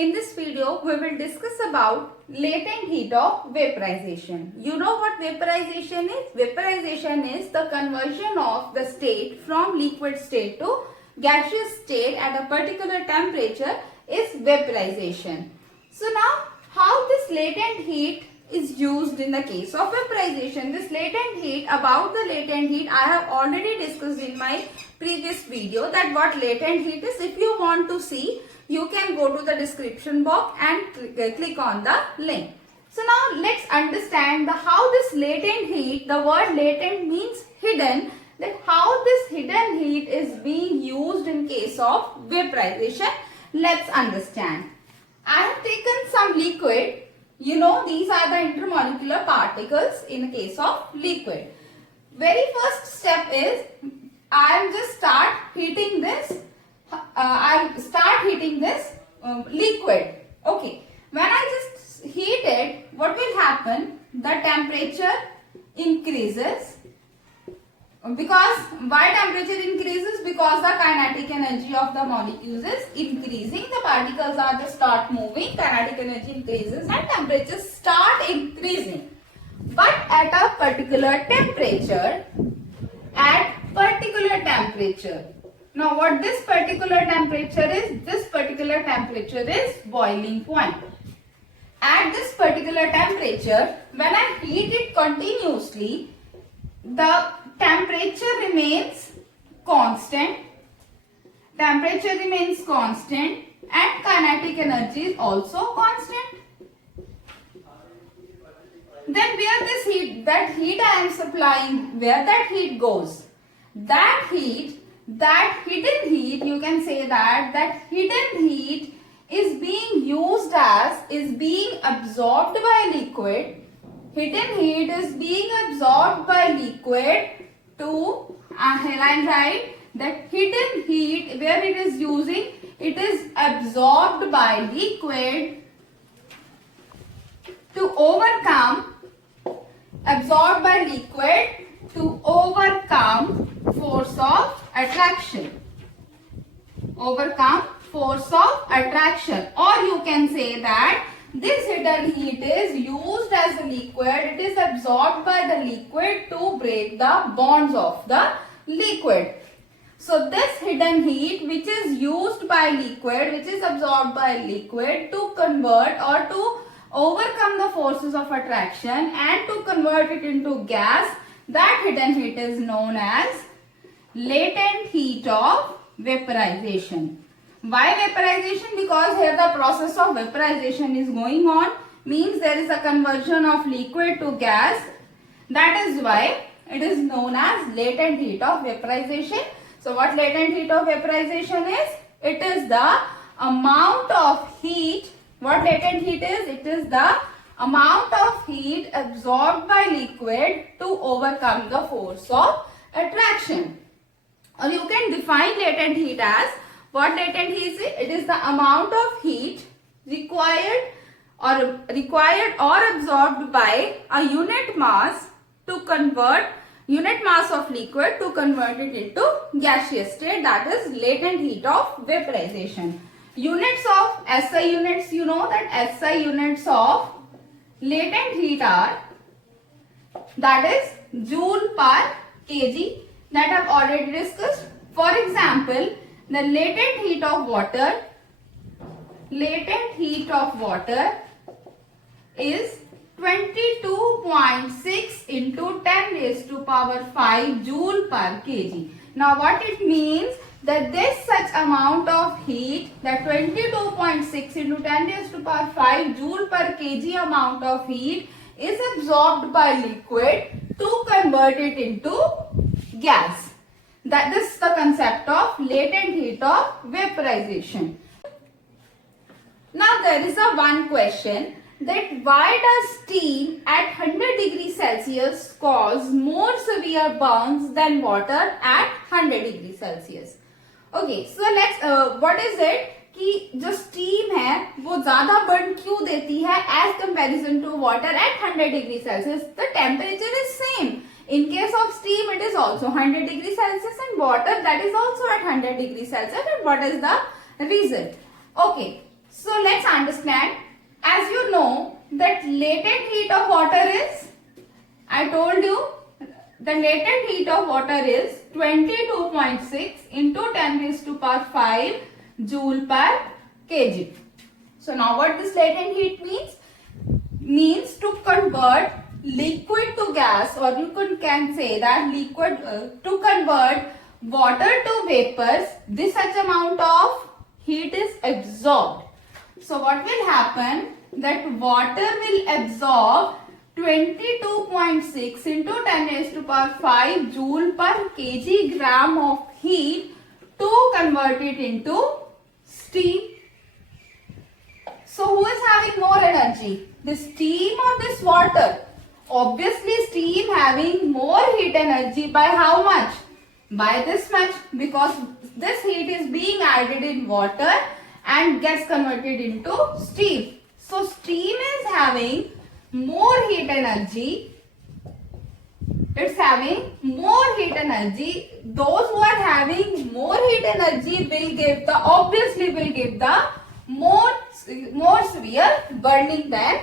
In this video, we will discuss about latent heat of vaporization. You know what vaporization is? Vaporization is the conversion of the state from liquid state to gaseous state at a particular temperature is vaporization. So now, how this latent heat is used in the case of vaporization? This latent heat, about the latent heat, I have already discussed in my previous video that what latent heat is. If you want to see, you can go to the description box and click on the link. So now let's understand how this latent heat, the word latent means hidden, that how this hidden heat is being used in case of vaporization. Let's understand. I have taken some liquid. You know, these are the intermolecular particles in the case of liquid. Very first step is I will just start heating this. I'll start heating this liquid. Okay. When I just heat it, what will happen? The temperature increases. Because why temperature increases? Because the kinetic energy of the molecules is increasing. The particles are just start moving. Kinetic energy increases and temperatures start increasing. But at a particular temperature, now what this particular temperature is? This particular temperature is boiling point. At this particular temperature, when I heat it continuously, the temperature remains constant. Temperature remains constant and kinetic energy is also constant. Then where this heat, that heat I am supplying, where that heat goes? That hidden heat, you can say that hidden heat is being used as, is being absorbed by liquid. Hidden heat is being absorbed by liquid to, line right, that hidden heat where it is using, it is absorbed by liquid to overcome, force of attraction. Overcome force of attraction, or you can say that this hidden heat is used as a liquid. It is absorbed by the liquid to break the bonds of the liquid. So this hidden heat which is used by liquid, which is absorbed by liquid to convert or to overcome the forces of attraction and to convert it into gas, that hidden heat is known as latent heat of vaporization. Why vaporization? Because here the process of vaporization is going on, means there is a conversion of liquid to gas. That is why it is known as latent heat of vaporization. So what latent heat of vaporization is? It is the amount of heat. What latent heat is? It is the amount of heat absorbed by liquid to overcome the force of attraction. Or you can define latent heat as, what latent heat is? It is the amount of heat required or absorbed by a unit mass to convert unit mass of liquid to convert it into gaseous state. That is latent heat of vaporization. Units of SI units, you know that SI units of latent heat are, that is joule per kg, that I have already discussed. For example, the latent heat of water is 22.6 into 10 raised to power 5 joule per kg. Now what it means? That this such amount of heat, that 22.6 into 10 raised to power 5 joule per kg amount of heat is absorbed by liquid to convert it into gas. That is the concept of latent heat of vaporization. Now there is a one question, that why does steam at 100 degrees Celsius cause more severe burns than water at 100 degrees Celsius? Okay, so let's what is it कि जो steam है वो ज़्यादा burn क्यों देती है as comparison to water at 100 degrees Celsius? The temperature is same. In case of steam, it is also 100 degrees Celsius, and water, that is also at 100 degrees Celsius. And what is the reason? Okay, So let's understand. As you know that latent heat of water is, I told you the latent heat of water is 22.6 into 10 raised to power 5 joule per kg. So now what this latent heat means? Means to convert liquid to gas, or you can say that liquid to convert water to vapors, this such amount of heat is absorbed. So what will happen, that water will absorb 22.6 into 10 raised to power 5 joule per kg gram of heat to convert it into steam. So who is having more energy? The steam or this water? Obviously steam having more heat energy by how much? By this much, because this heat is being added in water and gets converted into steam. So steam is having more heat energy. It's having more heat energy. Those who are having more heat energy will give the more severe burning than